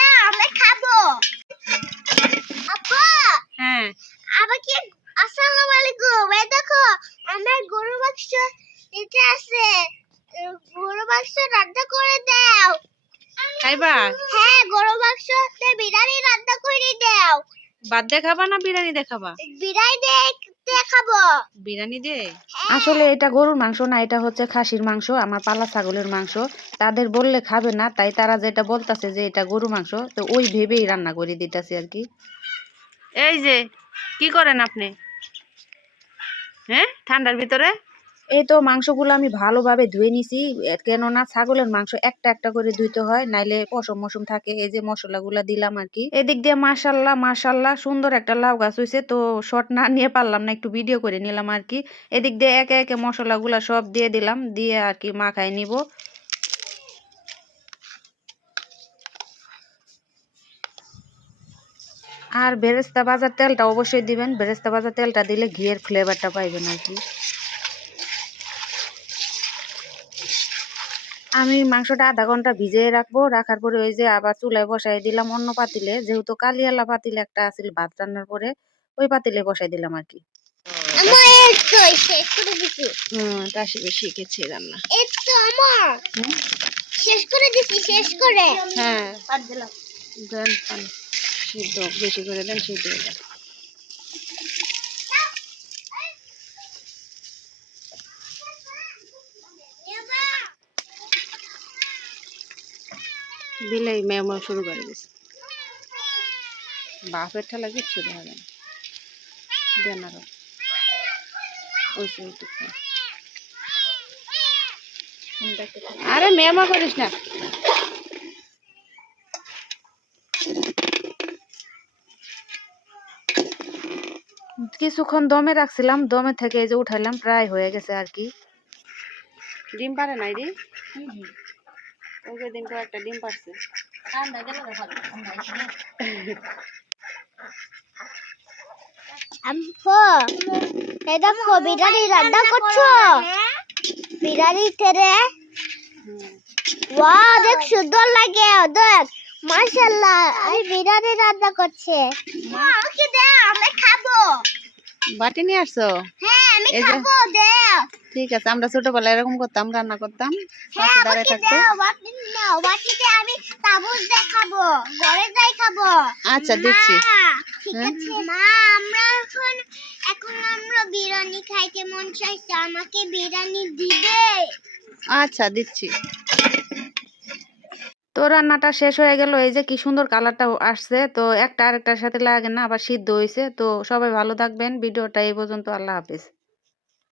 দাও আমরা খাব। আপা হ্যাঁ। আমাকে আসসালামু আলাইকুম। এই দেখো আমার গরু মাংস এটা আছে গরু মাংস রান্না করে দাও। খাইবা? হ্যাঁ গরু মাংস বিরিয়ানি রান্না করে দাও। বাদ দিয়ে খাবা না বিরিয়ানি দেখাবা? বিরিয়ানি দেখতে খাব বিরিয়ানি দে। আসলে এটা গরুর মাংস না এটা হচ্ছে খাসির মাংস আমার পালা ছাগলের মাংস। তাদের বললে খাবে না তাই তারা যেটা বলতাছে যে এটা গরু মাংস তো ওই ভেবেই রান্না করে দিতেছি আর কি। এই যে কি করেন আপনি? হ্যাঁ ঠান্ডার ভিতরে? এই তো মাংসগুলো আমি ভালোভাবে ধুয়ে নিছি। কেননা ছাগলের মাংস একটা একটা করে ধুইতে হয়, নাইলে পশম মশম থাকে। এই যে মশলাগুলা দিলাম আর কি। এদিক দিয়ে মাশাল্লাহ মাশাল্লাহ সুন্দর একটা লাউ গাছ হয়েছে তো শর্ট না নিয়ে পারলাম না, একটু ভিডিও করে নিলাম আর কি। এদিক দিয়ে একে একে মশলাগুলা সব দিয়ে দিলাম, দিয়ে আর কি মাখায় নিব। আর বেরেস্তা ভাজার তেলটা অবশ্যই দিবেন। বেরেস্তা ভাজার তেলটা দিলে ঘিয়ের ফ্লেভারটা পাইবেন আর কি। আমি মাংসটা আধা ঘণ্টা ভিজিয়ে রাখব। রাখার পরে ওই যে আবার চুলায় বসাই দিলাম অন্য পাতিলে। যেহেতু কালিয়ালা পাতিলে একটা আছিল ভাত রান্নার পরে ওই পাতিলে বসাই দিলাম আর কি। বেশি রান্না। শেষ করে দিছি শেষ করে। হ্যাঁ। আর দিলাম। দেন পানি। সিদ্ধ বেশি করে দেন সিদ্ধ হয়ে বিলাই মেমো শুরু করে দিছে। বাপের ঠেলা কিচ্ছু দেখা যায় না দেন। আরে মেমো করিস না। কিছুক্ষণ দমে রাখছিলাম দমে থেকে এই যে উঠাইলাম প্রায় হয়ে গেছে আর কি। ডিম পারে নাই রে? ওকে দিন একটা ডিম পারছে। আম্পো এই দেখো বিরিয়ানি রান্না করছ? তেরে? দেখ সুন্দর লাগে দেখ মাশাআল্লাহ আমি বিরিয়ানি রান্না করছে। মা আমরা খাব। বাটি নিয়ে আসছো? হ্যাঁ আমি খাব দাও। ঠিক আছে আমরা ছোটবেলায় এরকম করতাম রান্না করতাম। হ্যাঁ দাঁড়ায় থাকতো। দাও বাটি নাও বাটিতে আমি তাবুজ দেখাবো ঘরে যাই খাব। আচ্ছা দিচ্ছি। ঠিক হ্যাঁ? আছে মা আমরা এখন এখন আমরা বিরিয়ানি খাইতে মন চাইছে আমাকে বিরিয়ানি দিবে। আচ্ছা দিচ্ছি। তো রান্নাটা শেষ হয়ে গেল এই যে কি সুন্দর কালারটা আসছে। তো একটা আরেকটার সাথে লাগে না আবার সিদ্ধ হয়েছে তো সবাই ভালো থাকবেন ভিডিওটা এই পর্যন্ত আল্লাহ হাফেজ।